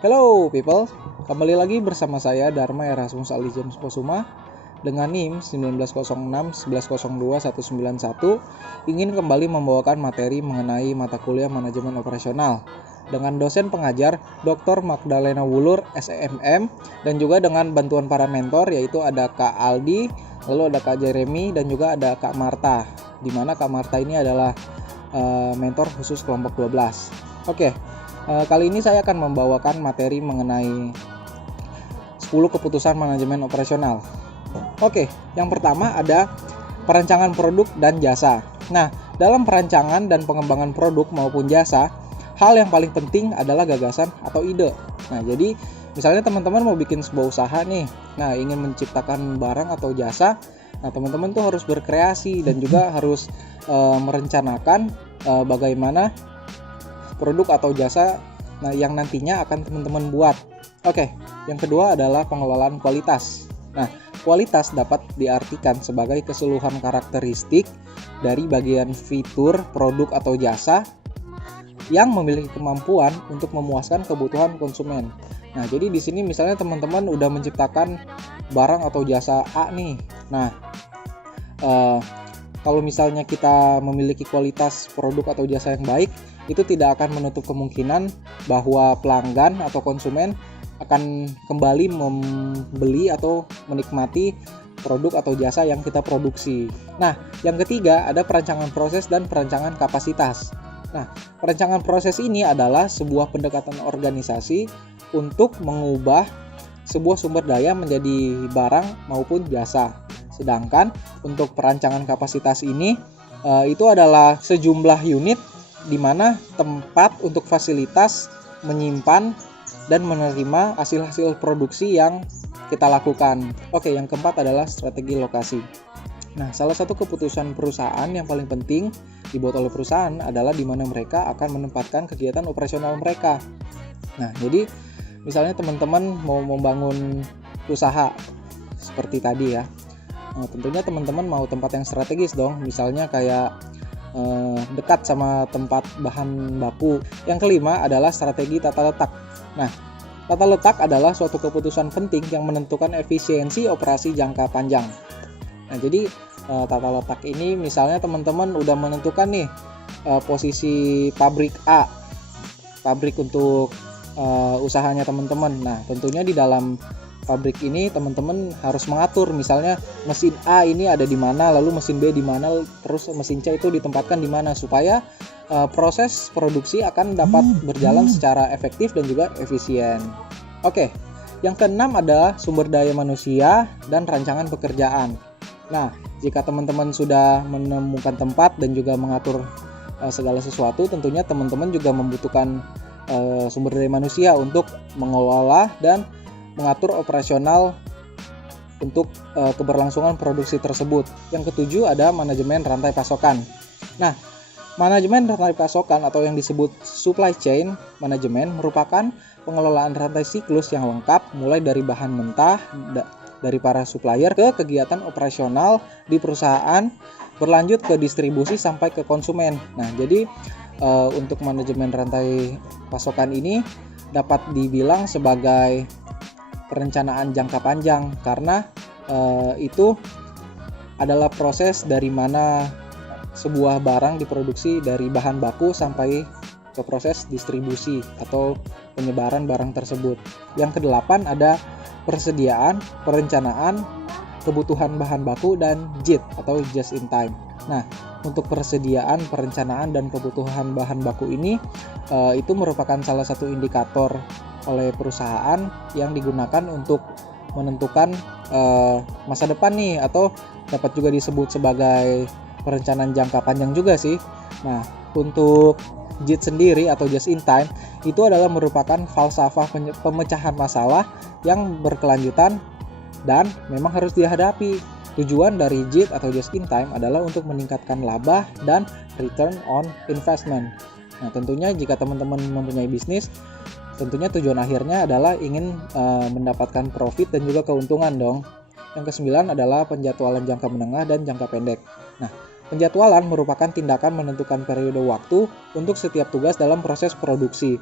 Hello people, kembali lagi bersama saya Dharma Erasmus Ali James Posuma dengan NIM 1906 1102 191 ingin kembali membawakan materi mengenai mata kuliah manajemen operasional dengan dosen pengajar Dr. Magdalena Wulur SMM dan juga dengan bantuan para mentor yaitu ada Kak Aldi, lalu ada Kak Jeremy dan juga ada Kak Marta, di mana Kak Marta ini adalah mentor khusus kelompok 12. Oke. Kali ini saya akan membawakan materi mengenai 10 keputusan manajemen operasional. Oke, yang pertama ada perancangan produk dan jasa. Nah, dalam perancangan dan pengembangan produk maupun jasa, hal yang paling penting adalah gagasan atau ide. Nah, jadi misalnya teman-teman mau bikin sebuah usaha nih, nah ingin menciptakan barang atau jasa, nah teman-teman tuh harus berkreasi dan juga harus merencanakan bagaimana produk atau jasa yang nantinya akan teman-teman buat. Oke, yang kedua adalah pengelolaan kualitas. Nah, kualitas dapat diartikan sebagai keseluruhan karakteristik dari bagian fitur, produk atau jasa yang memiliki kemampuan untuk memuaskan kebutuhan konsumen. Nah, jadi di sini misalnya teman-teman udah menciptakan barang atau jasa A nih. Nah, kalau misalnya kita memiliki kualitas produk atau jasa yang baik, itu tidak akan menutup kemungkinan bahwa pelanggan atau konsumen akan kembali membeli atau menikmati produk atau jasa yang kita produksi. Nah, yang ketiga ada perancangan proses dan perancangan kapasitas. Nah, perancangan proses ini adalah sebuah pendekatan organisasi untuk mengubah sebuah sumber daya menjadi barang maupun jasa. Sedangkan untuk perancangan kapasitas ini itu adalah sejumlah unit di mana tempat untuk fasilitas menyimpan dan menerima hasil-hasil produksi yang kita lakukan. Oke, yang keempat adalah strategi lokasi. Nah, salah satu keputusan perusahaan yang paling penting dibuat oleh perusahaan adalah di mana mereka akan menempatkan kegiatan operasional mereka. Nah, jadi misalnya teman-teman mau membangun usaha seperti tadi ya. Nah, tentunya teman-teman mau tempat yang strategis dong, misalnya kayak dekat sama tempat bahan baku. Yang kelima adalah strategi tata letak. Nah, tata letak adalah suatu keputusan penting yang menentukan efisiensi operasi jangka panjang. Nah, jadi tata letak ini misalnya teman-teman udah menentukan nih posisi pabrik A, pabrik untuk usahanya teman-teman. Nah, tentunya di dalam pabrik ini teman-teman harus mengatur misalnya mesin A ini ada di mana, lalu mesin B di mana, terus mesin C itu ditempatkan di mana supaya proses produksi akan dapat berjalan secara efektif dan juga efisien. Oke, yang keenam ada sumber daya manusia dan rancangan pekerjaan. Nah, jika teman-teman sudah menemukan tempat dan juga mengatur segala sesuatu, tentunya teman-teman juga membutuhkan sumber daya manusia untuk mengelola dan mengatur operasional untuk keberlangsungan produksi tersebut. Yang ketujuh ada manajemen rantai pasokan. Nah, manajemen rantai pasokan atau yang disebut supply chain management merupakan pengelolaan rantai siklus yang lengkap mulai dari bahan mentah dari para supplier ke kegiatan operasional di perusahaan berlanjut ke distribusi sampai ke konsumen. Nah, jadi untuk manajemen rantai pasokan ini dapat dibilang sebagai perencanaan jangka panjang karena itu adalah proses dari mana sebuah barang diproduksi dari bahan baku sampai ke proses distribusi atau penyebaran barang tersebut. Yang kedelapan ada persediaan, perencanaan, kebutuhan bahan baku dan JIT atau just in time. Nah, untuk persediaan, perencanaan dan kebutuhan bahan baku ini itu merupakan salah satu indikator oleh perusahaan yang digunakan untuk menentukan masa depan nih, atau dapat juga disebut sebagai perencanaan jangka panjang juga sih. Nah, untuk JIT sendiri atau just in time itu adalah merupakan falsafah pemecahan masalah yang berkelanjutan dan memang harus dihadapi. Tujuan dari JIT atau just in time adalah untuk meningkatkan laba dan return on investment. Nah, tentunya jika teman-teman mempunyai bisnis, tentunya tujuan akhirnya adalah ingin mendapatkan profit dan juga keuntungan dong. Yang kesembilan adalah penjadwalan jangka menengah dan jangka pendek. Nah, penjadwalan merupakan tindakan menentukan periode waktu untuk setiap tugas dalam proses produksi.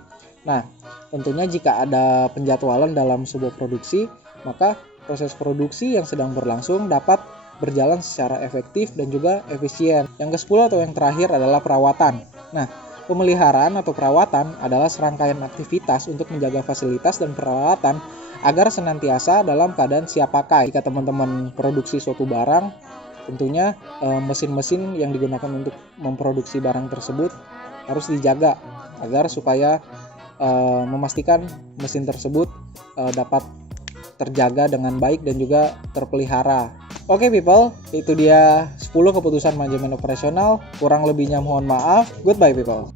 Nah, tentunya jika ada penjadwalan dalam sebuah produksi, maka proses produksi yang sedang berlangsung dapat berjalan secara efektif dan juga efisien. Yang ke-10 atau yang terakhir adalah perawatan. Nah, pemeliharaan atau perawatan adalah serangkaian aktivitas untuk menjaga fasilitas dan peralatan agar senantiasa dalam keadaan siap pakai. Jika teman-teman produksi suatu barang, tentunya mesin-mesin yang digunakan untuk memproduksi barang tersebut harus dijaga agar supaya memastikan mesin tersebut dapat terjaga dengan baik dan juga terpelihara. Oke people, itu dia 10 keputusan manajemen operasional. Kurang lebihnya mohon maaf. Goodbye people.